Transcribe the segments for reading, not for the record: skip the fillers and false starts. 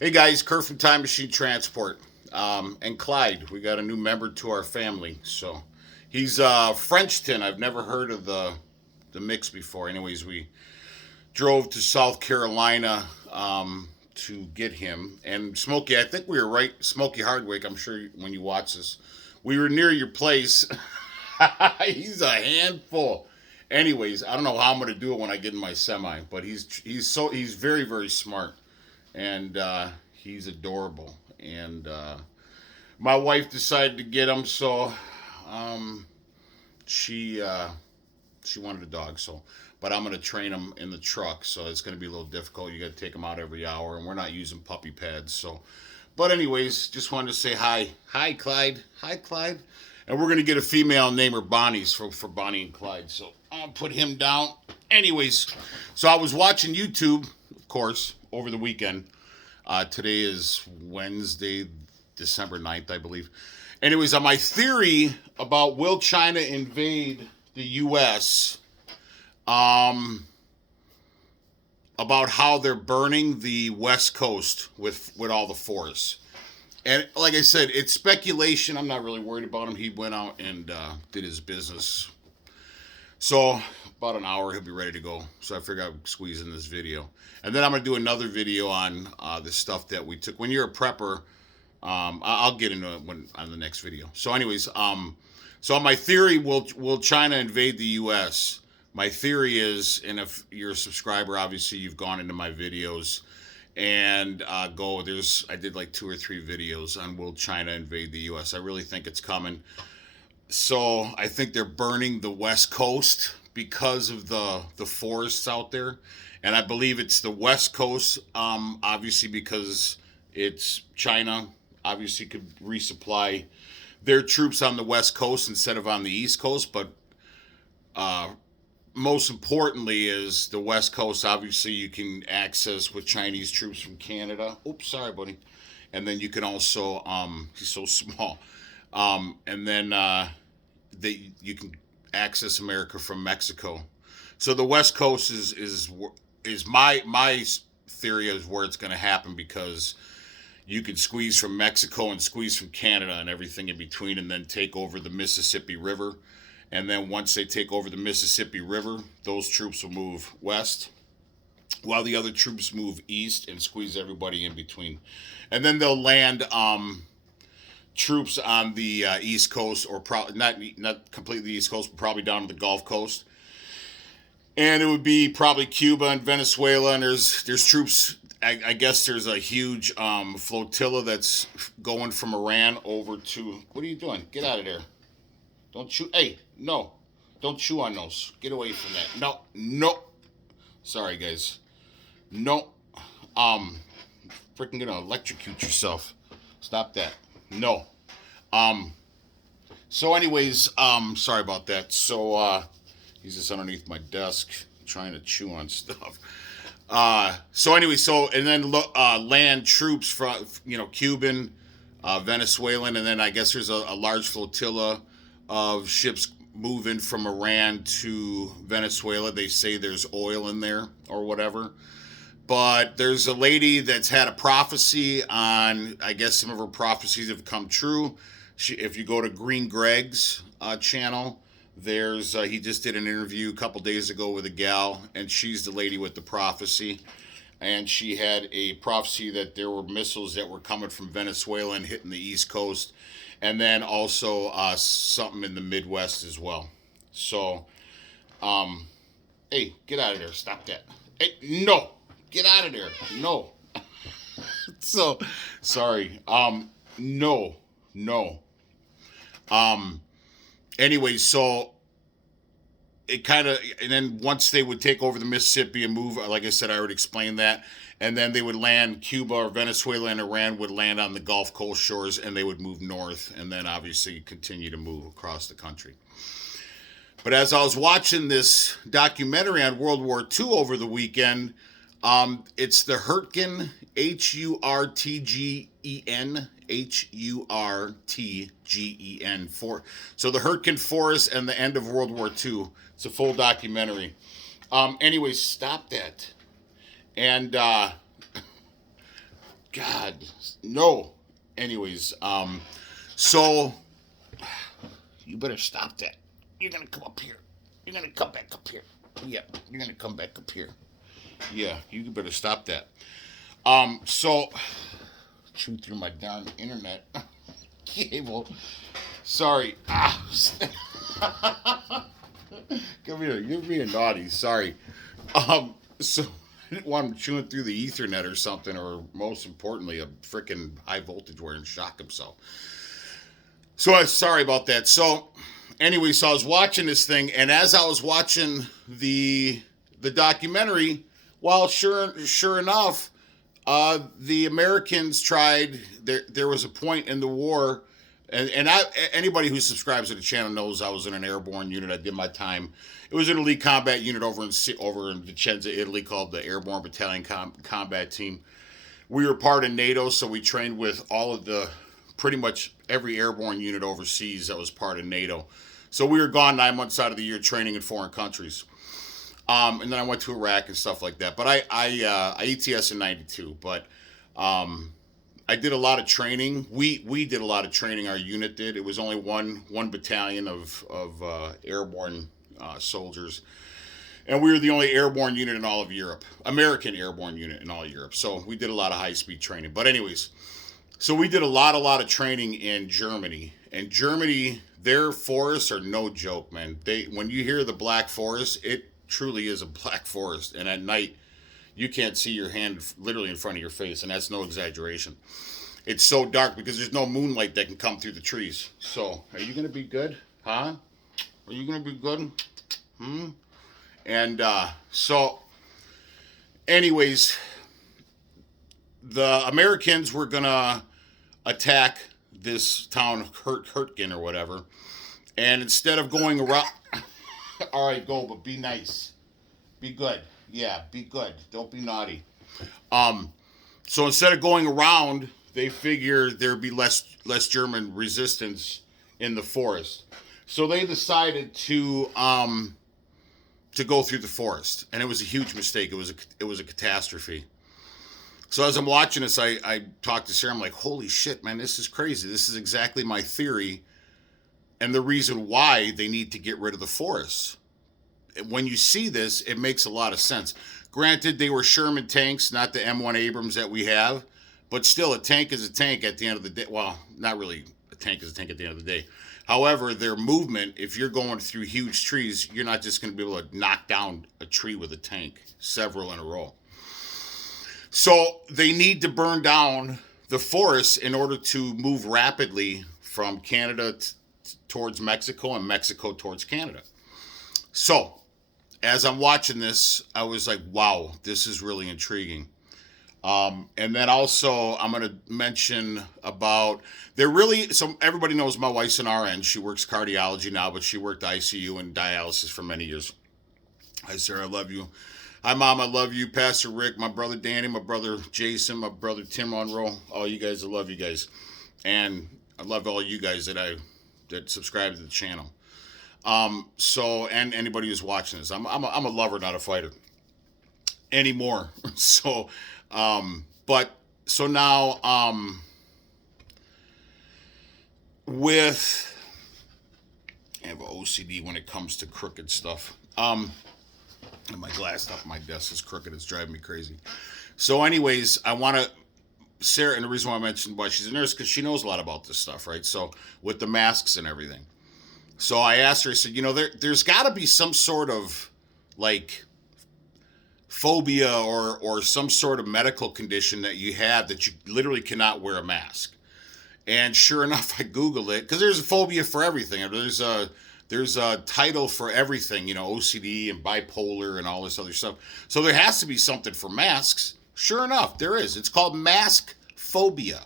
Hey guys, Kurt from Time Machine Transport. And Clyde, we got a new member to our family. So he's Frenchton. I've never heard of the mix before. Anyways, we drove to South Carolina to get him. And Smokey, I think we were right. Smokey Hardwick, I'm sure when you watch this, we were near your place. He's a handful. Anyways, I don't know how I'm gonna do it when I get in my semi, but he's very very smart and he's adorable. And my wife decided to get him, so um, she she wanted a dog. So, but I'm gonna train him in the truck, so it's gonna be a little difficult. You got to take him out every hour, and we're not using puppy pads. So, but anyways, just wanted to say hi Clyde, and we're gonna get a female and name her Bonnie's for Bonnie and Clyde. So I'll put him down. Anyways, so I was watching YouTube, of course, over the weekend. Today is Wednesday, December 9th, I believe. Anyways, on my theory about will China invade the U.S., um, about how they're burning the West Coast with all the forests. And like I said, it's speculation. I'm not really worried about him. He went out and did his business. So about an hour, he'll be ready to go. So I figured I'd squeeze in this video, and then I'm gonna do another video on the stuff that we took. When you're a prepper, I'll get into it on the next video. So, anyways, so my theory: will China invade the U.S.? My theory is, and if you're a subscriber, obviously you've gone into my videos and I did like 2 or 3 videos on will China invade the U.S. I really think it's coming. So I think they're burning the West Coast because of the forests out there, and I believe it's the West Coast. Obviously because it's China. Obviously could resupply their troops on the West Coast instead of on the East Coast, but uh, most importantly is the West Coast. Obviously you can access with Chinese troops from Canada. Oops, sorry, buddy. And then you can also he's so small. And then you can access America from Mexico. So the West Coast is my theory is where it's going to happen, because you can squeeze from Mexico and squeeze from Canada and everything in between, and then take over the Mississippi River. And then once they take over the Mississippi River, those troops will move west, while the other troops move east and squeeze everybody in between. And then they'll land troops on the East Coast, or probably not completely East Coast, but probably down to the Gulf Coast. And it would be probably Cuba and Venezuela, and there's troops. I guess there's a huge flotilla that's going from Iran over to. What are you doing? Get out of there! Don't chew. Hey, no, don't chew on those. Get away from that. No, no. Sorry, guys. No. Um, Freaking gonna electrocute yourself. Stop that. No. Um. So, anyways, sorry about that. So, he's just underneath my desk trying to chew on stuff. So anyway, and then land troops from Cuban, Venezuelan, and then I guess there's a large flotilla of ships moving from Iran to Venezuela. They say there's oil in there or whatever. But there's a lady that's had a prophecy on, I guess some of her prophecies have come true. If you go to Green Greg's channel, he just did an interview a couple days ago with a gal, and she's the lady with the prophecy. And she had a prophecy that there were missiles that were coming from Venezuela and hitting the East Coast, and then also something in the Midwest as well. So, hey, get out of there! Stop that! Hey, no! Get out of there! No. So, sorry. No, no. Anyway, so it kind of, and then once they would take over the Mississippi and move, like I said, I already explained that, and then they would land. Cuba or Venezuela and Iran would land on the Gulf Coast shores, and they would move north, and then obviously continue to move across the country. But as I was watching this documentary on World War II over the weekend, it's the Hurtgen, Hurtgen, so the Hurtgen Forest and the end of World War II. It's a full documentary. Anyway, stop that. And God, no. Anyways, so you better stop that. You're gonna come up here. You're gonna come back up here. Yeah, you're gonna come back up here. Yeah, you better stop that. So chew through my darn internet cable. Sorry. Ah. Come here. You're being naughty. Sorry. So I didn't want him chewing through the Ethernet or something, or most importantly, a freaking high voltage wire and shock himself. So I'm sorry about that. So anyway, so I was watching this thing, and as I was watching the documentary, well, sure enough, the Americans tried. There was a point in the war, and anybody who subscribes to the channel knows I was in an airborne unit. I did my time. It was an elite combat unit over in Vicenza, Italy, called the Airborne Battalion Combat Team. We were part of NATO, so we trained with all of the pretty much every airborne unit overseas that was part of NATO. So we were gone 9 months out of the year training in foreign countries. And then I went to Iraq and stuff like that. But I ETS in '92. But I did a lot of training. We did a lot of training. Our unit did. It was only one battalion of airborne soldiers, and we were the only airborne unit in all of Europe. American airborne unit in all of Europe. So we did a lot of high speed training. But anyways, so we did a lot of training in Germany. And Germany, their forests are no joke, man. When you hear the Black Forest, it truly is a black forest, and at night you can't see your hand literally in front of your face, and that's no exaggeration. It's so dark because there's no moonlight that can come through the trees. So are you gonna be good, huh? Are you gonna be good? And so anyways, the Americans were gonna attack this town, Hurtgen or whatever, and instead of going around all right, go, but be nice. Be good. Yeah, be good. Don't be naughty. So instead of going around, they figured there'd be less German resistance in the forest. So they decided to go through the forest, and it was a huge mistake. It was a catastrophe. So as I'm watching this, I talked to Sarah. I'm like, holy shit, man, this is crazy. This is exactly my theory. And the reason why they need to get rid of the forests. When you see this, it makes a lot of sense. Granted, they were Sherman tanks, not the M1 Abrams that we have, but still, a tank is a tank at the end of the day. Well, not really a tank is a tank at the end of the day. However, their movement, if you're going through huge trees, you're not just going to be able to knock down a tree with a tank, several in a row. So they need to burn down the forests in order to move rapidly from Canada towards Mexico and Mexico towards Canada. So, as I'm watching this, I was like, wow, this is really intriguing. And then also, I'm going to mention about, so everybody knows my wife's an RN. She works cardiology now, but she worked ICU and dialysis for many years. Hi, Sarah, I love you. Hi, Mom, I love you. Pastor Rick, my brother Danny, my brother Jason, my brother Tim Monroe, all you guys, I love you guys. And I love all you guys that subscribe to the channel. So, and anybody who's watching this, I'm a lover, not a fighter anymore. So, so now, with, I have OCD when it comes to crooked stuff. And my glass up my desk is crooked. It's driving me crazy. So anyways, I want to, Sarah, and the reason why I mentioned why she's a nurse, because she knows a lot about this stuff, right? So with the masks and everything. So I asked her, I said, there's got to be some sort of like phobia or some sort of medical condition that you have that you literally cannot wear a mask. And sure enough, I Googled it, because there's a phobia for everything. There's a title for everything, OCD and bipolar and all this other stuff. So there has to be something for masks. Sure enough, there is. It's called Maskaphobia.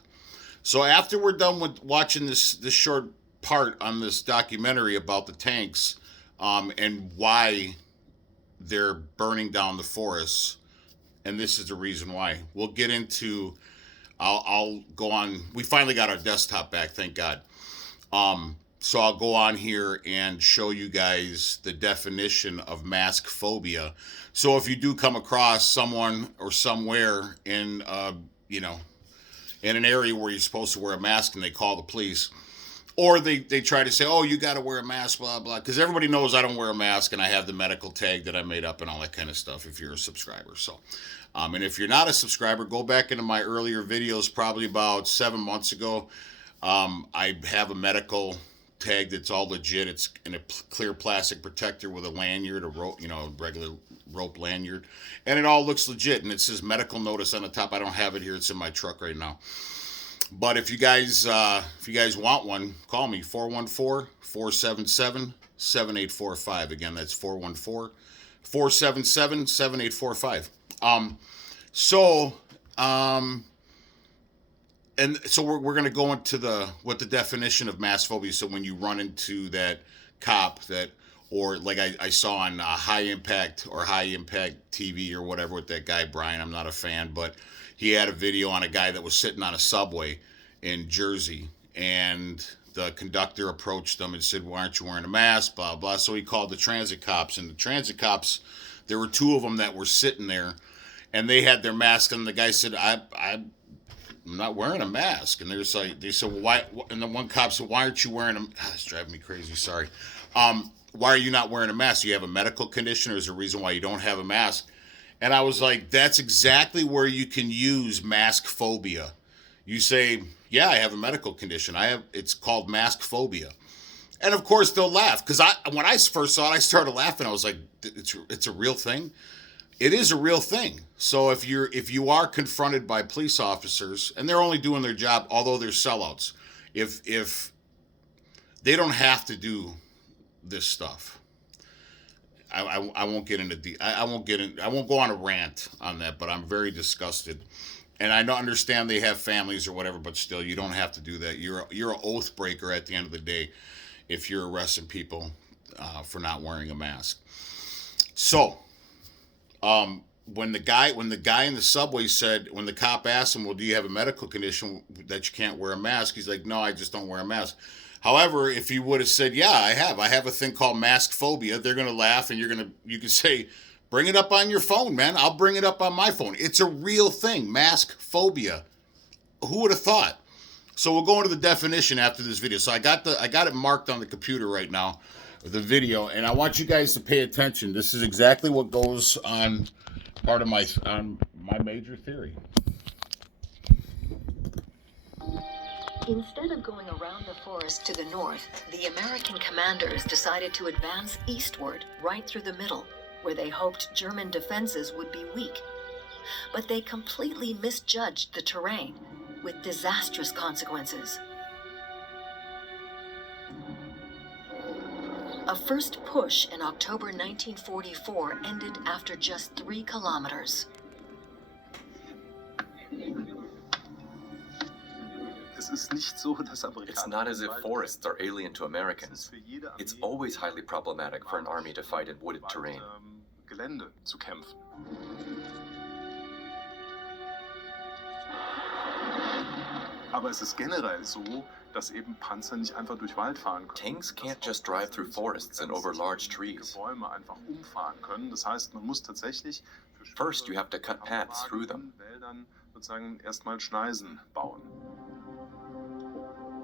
So after we're done with watching this short part on this documentary about the tanks and why they're burning down the forests, and this is the reason why, we'll get into, I'll go on. We finally got our desktop back, thank God. So I'll go on here and show you guys the definition of maskaphobia. So if you do come across someone or somewhere in, in an area where you're supposed to wear a mask and they call the police. Or they try to say, oh, you got to wear a mask, blah, blah. Because everybody knows I don't wear a mask and I have the medical tag that I made up and all that kind of stuff if you're a subscriber. So, and if you're not a subscriber, go back into my earlier videos, probably about 7 months ago. I have a medical tag that's all legit. It's in a clear plastic protector with a lanyard, a rope, a regular rope lanyard. And it all looks legit. And it says medical notice on the top. I don't have it here. It's in my truck right now. But if you guys want one, call me 414-477-7845. Again, that's 414-477-7845. And so we're going to go into what the definition of maskphobia. So when you run into that cop or like I saw on High Impact TV or whatever with that guy Brian, I'm not a fan, but he had a video on a guy that was sitting on a subway in Jersey, and the conductor approached them and said, why aren't you wearing a mask, blah, blah. So he called the transit cops, and the transit cops, there were two of them that were sitting there, and they had their masks, and the guy said, I'm not wearing a mask. And they said, well, why? And the one cop said, why aren't you wearing a mask? It's driving me crazy, sorry. Why are you not wearing a mask? Do you have a medical condition, or is there a reason why you don't have a mask? And I was like, that's exactly where you can use maskphobia. You say, yeah, I have a medical condition. It's called maskphobia. And of course they'll laugh, because when I first saw it, I started laughing. I was like, it's a real thing. It is a real thing. So if you are confronted by police officers, and they're only doing their job, although they're sellouts, if they don't have to do this stuff. I won't get into I won't go on a rant on that, but I'm very disgusted. And I don't understand they have families or whatever, but still, you don't have to do that. You're an oath breaker at the end of the day if you're arresting people for not wearing a mask. So, when the guy in the subway said, when the cop asked him, well, do you have a medical condition that you can't wear a mask? He's like, no, I just don't wear a mask. However, if he would have said, yeah, I have a thing called maskphobia, they're going to laugh, and you can say, bring it up on your phone, man. I'll bring it up on my phone. It's a real thing, maskphobia. Who would have thought? So we'll go into the definition after this video. So I got it marked on the computer right now, the video, and I want you guys to pay attention. This is exactly what goes on part of my major theory. Instead of going around the forest to the north, the American commanders decided to advance eastward, right through the middle, where they hoped German defenses would be weak. But they completely misjudged the terrain, with disastrous consequences. A first push in October 1944 ended after just 3 kilometers. It's not as if forests are alien to Americans. It's always highly problematic for an army to fight in wooded terrain. Tanks can't just drive through forests and over large trees. First, you have to cut paths through them.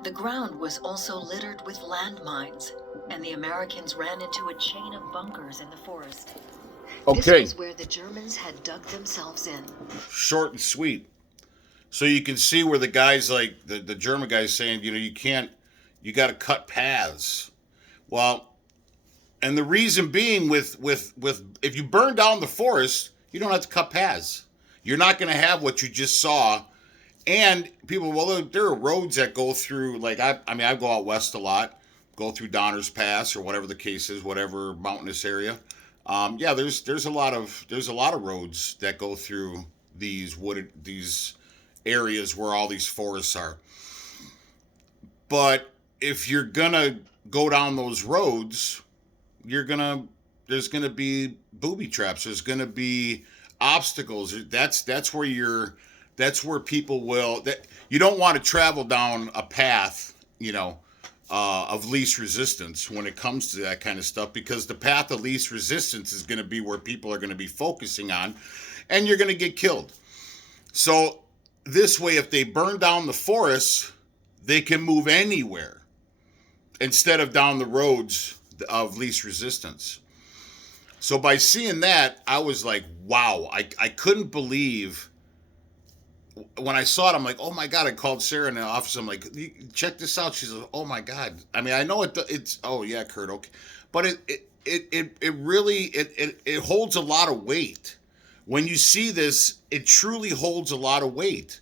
The ground was also littered with landmines, and the Americans ran into a chain of bunkers in the forest. Okay. This was where the Germans had dug themselves in. Short and sweet. So you can see where the guys, like the German guy's saying, you got to cut paths. Well, and the reason being with if you burn down the forest, you don't have to cut paths. You're not going to have what you just saw. And people, well, there are roads that go through, like, I go out west a lot, go through Donner's Pass or whatever the case is, whatever mountainous area. There's a lot of roads that go through these areas where all these forests are. But if you're gonna go down those roads, there's gonna be booby traps. There's gonna be obstacles. That's where people will, that you don't want to travel down a path, of least resistance when it comes to that kind of stuff, because the path of least resistance is going to be where people are going to be focusing on, and you're going to get killed. So this way, if they burn down the forests, they can move anywhere instead of down the roads of least resistance. So by seeing that, I was like, wow, I couldn't believe when I saw it. I'm like, oh my God. I called Sarah in the office. I'm like, check this out. She's like, oh my God. I mean, I know it's, oh yeah, Kurt. Okay. But it really, it holds a lot of weight. When you see this, it truly holds a lot of weight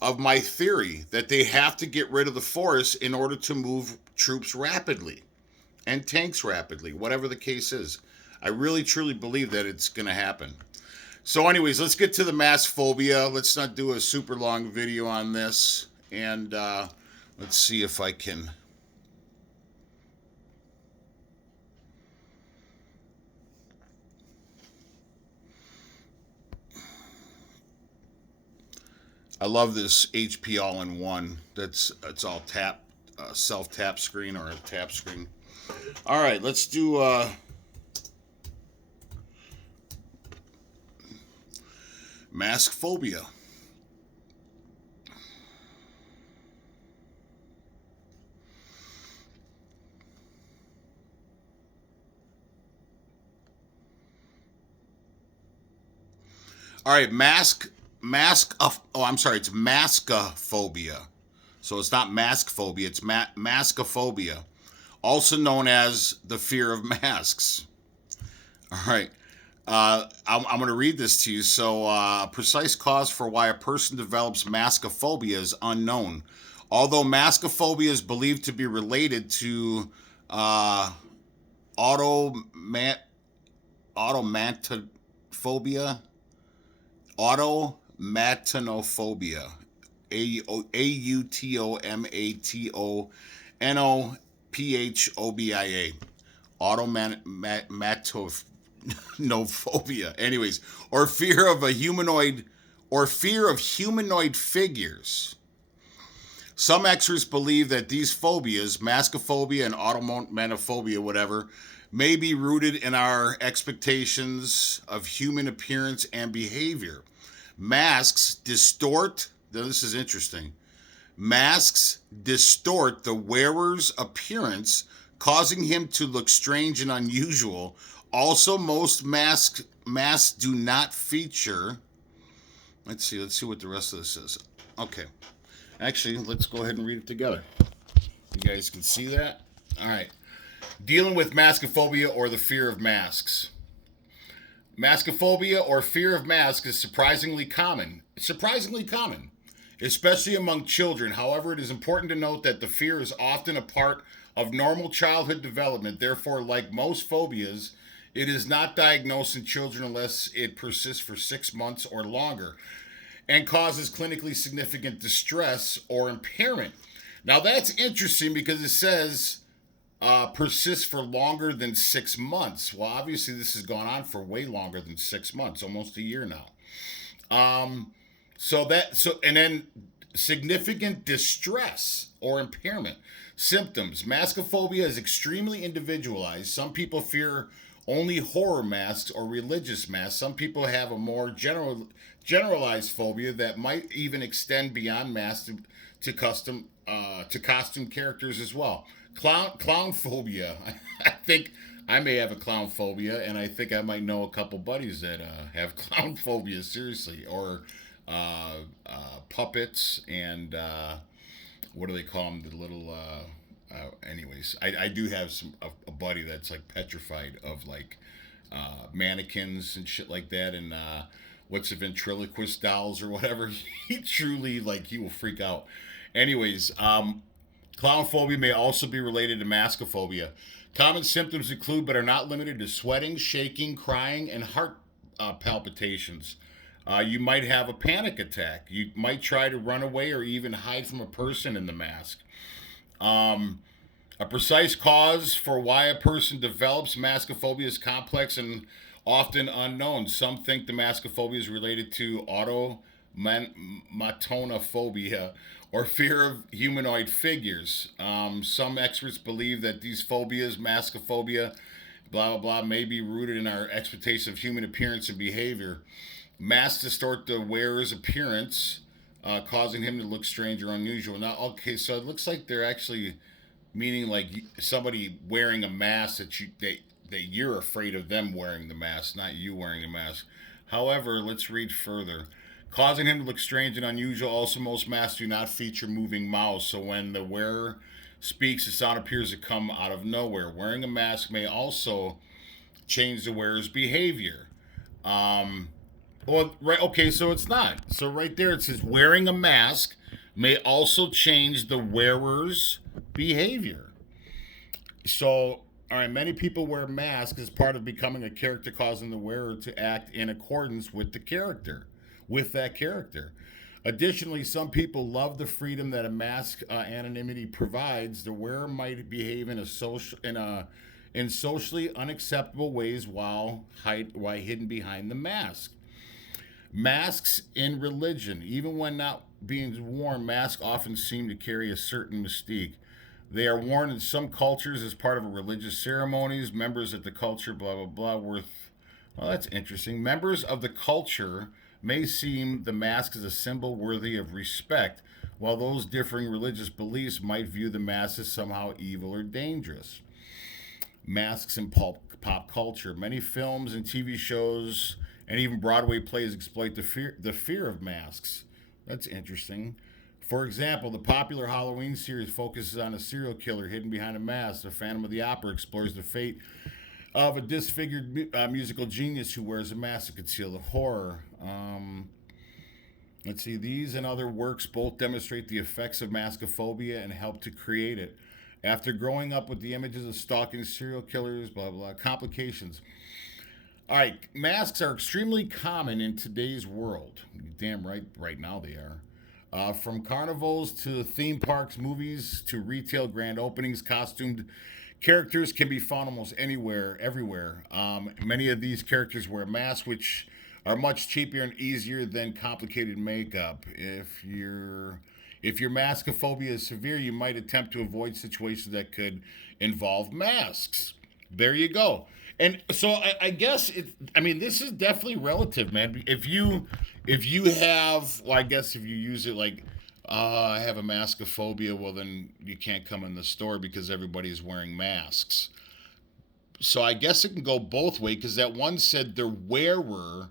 of my theory that they have to get rid of the forest in order to move troops rapidly and tanks rapidly, whatever the case is. I really truly believe that it's going to happen. So, anyways, let's get to the mask phobia. Let's not do a super long video on this. And let's see if I can. I love this HP all-in-one. It's all tap, self-tap screen or a tap screen. All right, let's do mask phobia. All right, I'm sorry, it's maskaphobia. So it's not mask phobia, it's maskaphobia, also known as the fear of masks. All right. I'm going to read this to you. So, precise cause for why a person develops maskaphobia is unknown. Although maskaphobia is believed to be related to uh, automat automatophobia, automatanophobia, automatanophobia, automatanophobia. Anyways, or fear of a humanoid, or fear of humanoid figures. Some experts believe that these phobias, maskaphobia and automatophobia, whatever, may be rooted in our expectations of human appearance and behavior. Masks distort, now this is interesting, masks distort the wearer's appearance, causing him to look strange and unusual. Also, most masks do not feature. Let's see what the rest of this is. Okay. Actually, let's go ahead and read it together. You guys can see that? All right. Dealing with maskaphobia or the fear of masks. Maskaphobia or fear of masks is surprisingly common. It's surprisingly common, especially among children. However, it is important to note that the fear is often a part of normal childhood development. Therefore, like most phobias, it is not diagnosed in children unless it persists for 6 months or longer and causes clinically significant distress or impairment. Now, that's interesting because it says persists for longer than 6 months. Well, obviously, this has gone on for way longer than 6 months, almost a year now. And then significant distress or impairment. Symptoms. Maskaphobia is extremely individualized. Some people fear only horror masks or religious masks. Some people have a more generalized phobia that might even extend beyond masks to costume characters as well. Clown phobia. I think I may have a clown phobia, and I think I might know a couple buddies that have clown phobia, seriously, or puppets and what do they call them? The little. Anyways, I do have a buddy that's like petrified of like mannequins and shit like that, and what's the ventriloquist dolls or whatever. He truly he will freak out. Anyways, clown phobia may also be related to maskaphobia. Common symptoms include, but are not limited to, sweating, shaking, crying, and heart palpitations. You might have a panic attack. You might try to run away or even hide from a person in the mask. A precise cause for why a person develops maskaphobia is complex and often unknown. Some think the maskaphobia is related to automatophobia or fear of humanoid figures. Some experts believe that these phobias, maskaphobia, blah, blah, blah, may be rooted in our expectation of human appearance and behavior. Masks distort the wearer's appearance, causing him to look strange or unusual. Now, okay, so it looks like they're actually meaning like somebody wearing a mask that you're afraid of them wearing the mask, not you wearing the mask. However, let's read further. Causing him to look strange and unusual. Also, most masks do not feature moving mouths, so when the wearer speaks, the sound appears to come out of nowhere. Wearing a mask may also change the wearer's behavior. Um, well, right, okay, so it's not. So right there it says wearing a mask may also change the wearer's behavior. So, all right, many people wear masks as part of becoming a character, causing the wearer to act in accordance with the character, with that character. Additionally, some people love the freedom that a mask anonymity provides. The wearer might behave in socially unacceptable ways while hidden behind the mask. Masks in religion, even when not being worn, masks often seem to carry a certain mystique. They are worn in some cultures as part of a religious ceremonies. Members of the culture, blah blah blah. Well, that's interesting. Members of the culture may seem the mask as a symbol worthy of respect, while those differing religious beliefs might view the mask as somehow evil or dangerous. Masks in pop culture. Many films and TV shows and even Broadway plays exploit the fear of masks. That's interesting. For example, the popular Halloween series focuses on a serial killer hidden behind a mask. The Phantom of the Opera explores the fate of a disfigured musical genius who wears a mask to conceal the horror. Let's see, these and other works both demonstrate the effects of maskaphobia and help to create it. After growing up with the images of stalking serial killers, blah, blah, complications. All right, masks are extremely common in today's world. Damn right, right now they are. From carnivals to theme parks, movies to retail grand openings, costumed characters can be found almost anywhere, everywhere. Many of these characters wear masks, which are much cheaper and easier than complicated makeup. If your maskaphobia is severe, you might attempt to avoid situations that could involve masks. There you go. And so I guess I mean, this is definitely relative, man. If you have, well, I guess if you use it like, I have a maskaphobia, well, then you can't come in the store because everybody's wearing masks. So I guess it can go both ways because that one said the wearer.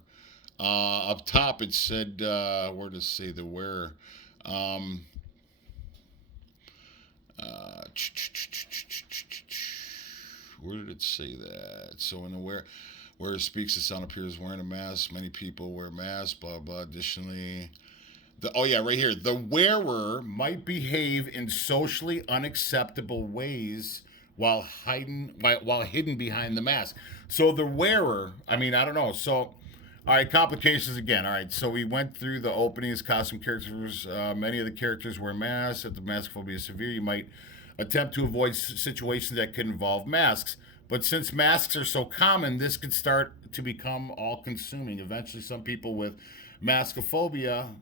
Up top, it said, where does it say the wearer? Um, uh, where did it say that? So in the where it speaks, the sound appears wearing a mask. Many people wear masks. Blah blah. Additionally, oh yeah, right here. The wearer might behave in socially unacceptable ways while hidden behind the mask. So the wearer, I mean, I don't know. So, all right, complications again. All right, so we went through the openings, costume characters. Many of the characters wear masks. If the mask phobia is severe, you might attempt to avoid situations that could involve masks. But since masks are so common, this could start to become all-consuming. Eventually, some people with maskaphobia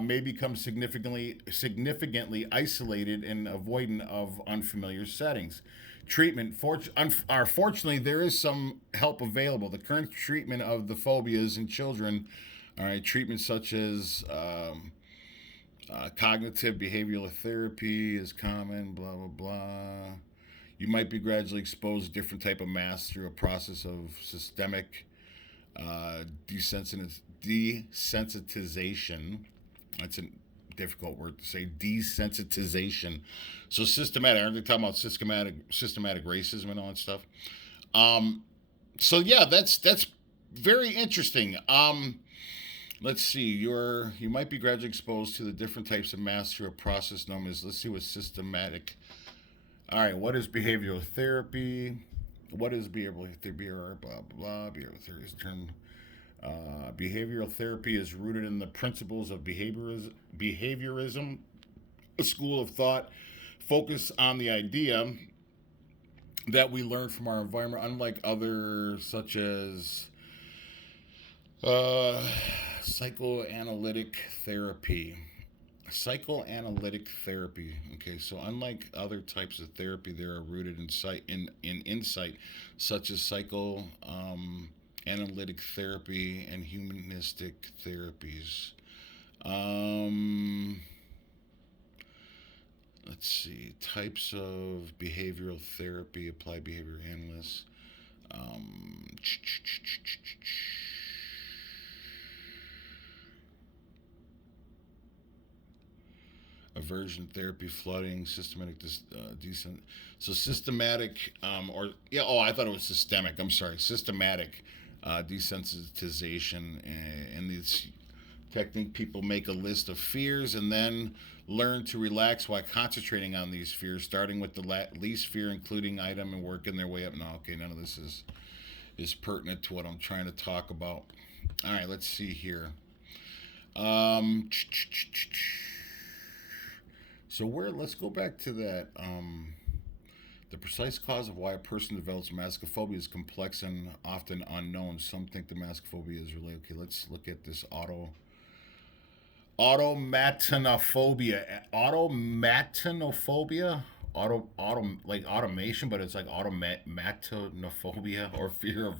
may become significantly isolated and avoidant of unfamiliar settings. Treatment. Fortunately, there is some help available. The current treatment of the phobias in children, all right, treatments such as cognitive behavioral therapy is common. Blah blah blah. You might be gradually exposed to different type of masks through a process of systemic desensitization. That's a difficult word to say. Desensitization. So systematic. Aren't they talking about systematic racism and all that stuff? So yeah, that's very interesting. Let's see. You might be gradually exposed to the different types of masks through a process known as, let's see what systematic. All right, what is behavioral therapy? What is behavioral therapy? Blah blah blah. Behavioral therapy is a term. Behavioral therapy is rooted in the principles of behaviorism, a school of thought focused on the idea that we learn from our environment, unlike others such as psychoanalytic therapy. Psychoanalytic therapy. Okay, so unlike other types of therapy, they are rooted in insight, such as analytic therapy and humanistic therapies. Um, let's see. Types of behavioral therapy, applied behavior analysts. Um, Aversion therapy, flooding, systematic decent. So systematic, or yeah. Oh, I thought it was systemic. I'm sorry, systematic desensitization, and this technique. People make a list of fears and then learn to relax while concentrating on these fears, starting with the least fear, including item, and working their way up. No, okay, none of this is pertinent to what I'm trying to talk about. All right, let's see here. Um, so where? Let's go back to that. The precise cause of why a person develops maskaphobia is complex and often unknown. Some think the maskaphobia is related. Okay, let's look at this automatanophobia, like automation, but it's like automatanophobia or fear of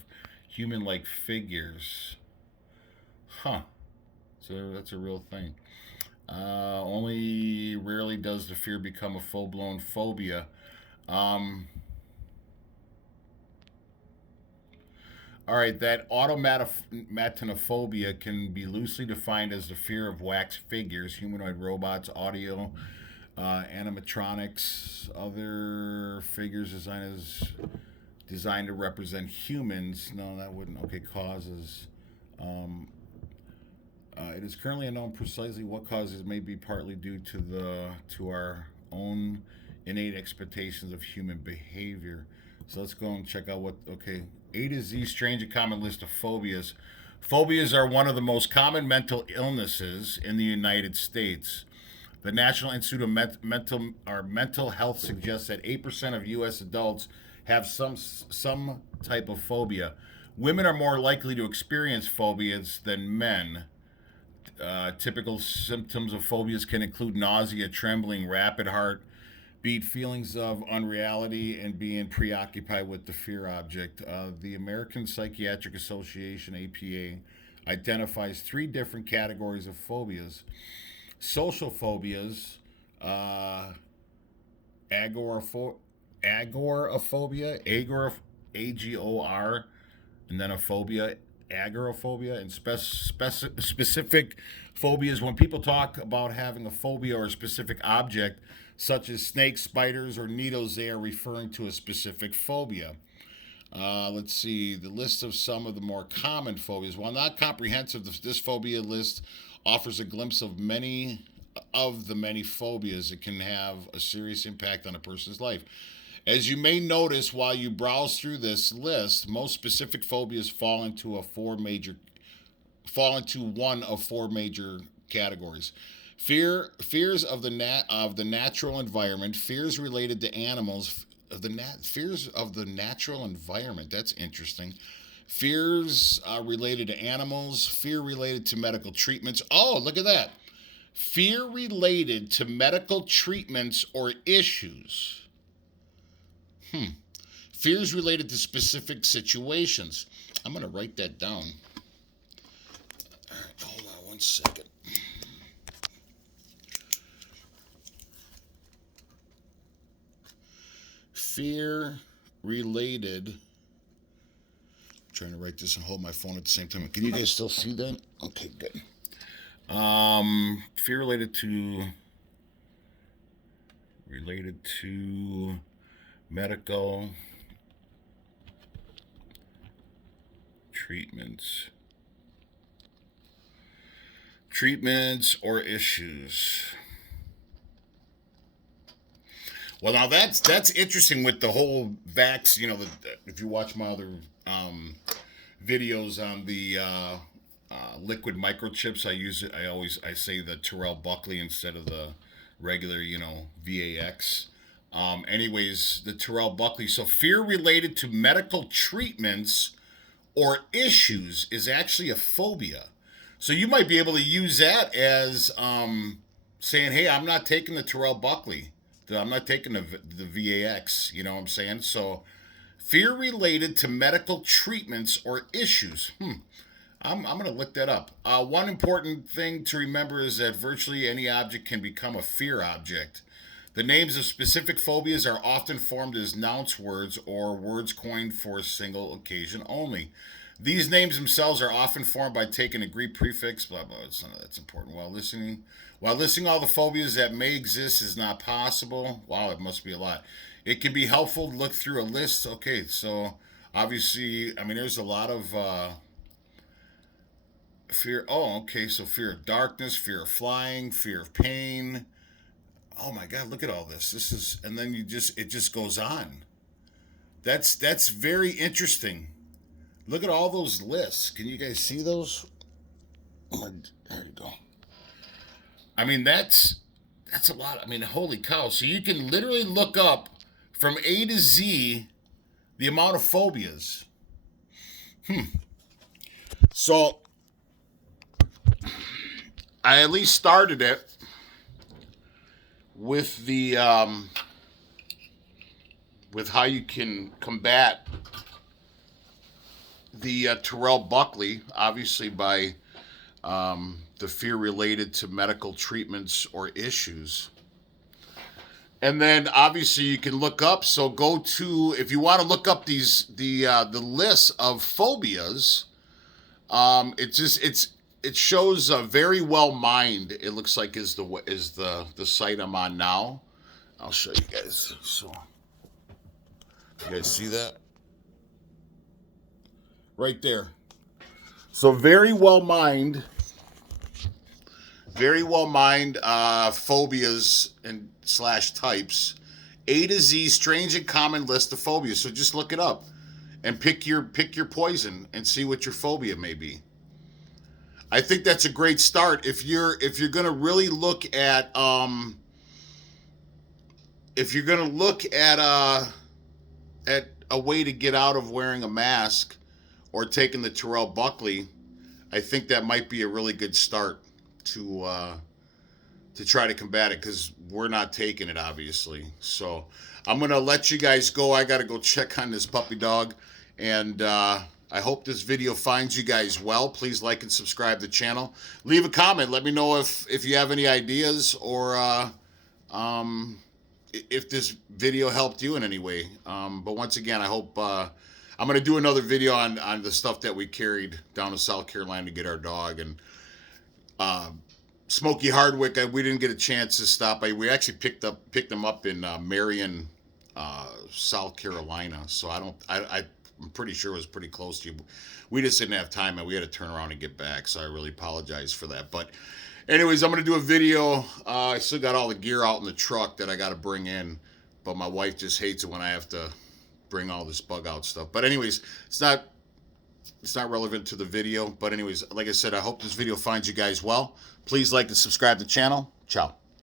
human like figures. Huh. So that's a real thing. Only rarely does the fear become a full blown phobia. Um, all right, that automatanophobia can be loosely defined as the fear of wax figures, humanoid robots, audio, animatronics, other figures designed to represent humans. No, that wouldn't. Okay, causes. Um, it is currently unknown precisely what causes may be partly due to our own innate expectations of human behavior. So let's go and check out what. Okay, A to Z, strange and common list of phobias. Phobias are one of the most common mental illnesses in the United States. The National Institute of Mental Health suggests that 8% of U.S. adults have some type of phobia. Women are more likely to experience phobias than men. Typical symptoms of phobias can include nausea, trembling, rapid heart beat, feelings of unreality, and being preoccupied with the fear object. The American Psychiatric Association, APA, identifies three different categories of phobias: social phobias, uh, agoraphobia, agor, and then a phobia, agoraphobia, and specific phobias. When people talk about having a phobia or a specific object, such as snakes, spiders, or needles, they are referring to a specific phobia. Let's see the list of some of the more common phobias. While not comprehensive, this phobia list offers a glimpse of many phobias that can have a serious impact on a person's life. As you may notice while you browse through this list, most specific phobias fall into one of four major categories. Fears of the natural environment, fears related to animals, fears of the natural environment. That's interesting. Fears related to animals, fear related to medical treatments. Oh, look at that. Fear related to medical treatments or issues. Fears related to specific situations. I'm going to write that down. All right, hold on one second. Fear related. I'm trying to write this and hold my phone at the same time. Can you guys still see that? Okay, good. Fear related to medical treatments or issues. Well, now that's interesting with the whole vax. If you watch my other videos on the liquid microchips, I say the Terrell Buckley instead of the regular, VAX. Anyways, the Terrell Buckley. So fear related to medical treatments or issues is actually a phobia. So you might be able to use that as saying, hey, I'm not taking the Terrell Buckley. I'm not taking the VAX. You know what I'm saying? So fear related to medical treatments or issues. I'm going to look that up. One important thing to remember is that virtually any object can become a fear object. The names of specific phobias are often formed as noun words or words coined for a single occasion only. These names themselves are often formed by taking a Greek prefix, blah blah. None of that's important. While listing all the phobias that may exist is not possible. Wow, it must be a lot. It can be helpful to look through a list. Okay, so obviously, I mean, there's a lot of fear. Oh, okay, so fear of darkness, fear of flying, fear of pain. Oh my God, look at all this. This is, and then it just goes on. That's very interesting. Look at all those lists. Can you guys see those? Oh, there you go. I mean, that's a lot. I mean, holy cow. So you can literally look up from A to Z the amount of phobias. So I at least started it with the with how you can combat the Terrell Buckley, obviously by the fear related to medical treatments or issues. And then obviously you can look up. So go to, if you want to look up the list of phobias. It shows Very Well Mind. It looks like is the site I'm on now. I'll show you guys. So you guys see that right there. So Very Well Mind phobias and / types, A to Z strange and common list of phobias. So just look it up and pick your poison and see what your phobia may be. I think that's a great start if you're going to really look at a way to get out of wearing a mask or taking the Terrell Buckley. I think that might be a really good start to try to combat it, because we're not taking it, obviously. So I'm going to let you guys go. I got to go check on this puppy dog. And I hope this video finds you guys well. Please like and subscribe to the channel. Leave a comment. Let me know if you have any ideas or if this video helped you in any way. But once again, I hope I'm going to do another video on the stuff that we carried down to South Carolina to get our dog. And Smokey Hardwick, we didn't get a chance to stop by. We actually picked them up in Marion, South Carolina. So I'm pretty sure it was pretty close to you. We just didn't have time, and we had to turn around and get back. So I really apologize for that. But anyways, I'm going to do a video. I still got all the gear out in the truck that I got to bring in. But my wife just hates it when I have to bring all this bug out stuff. But anyways, it's not relevant to the video. But anyways, like I said, I hope this video finds you guys well. Please like and subscribe to the channel. Ciao.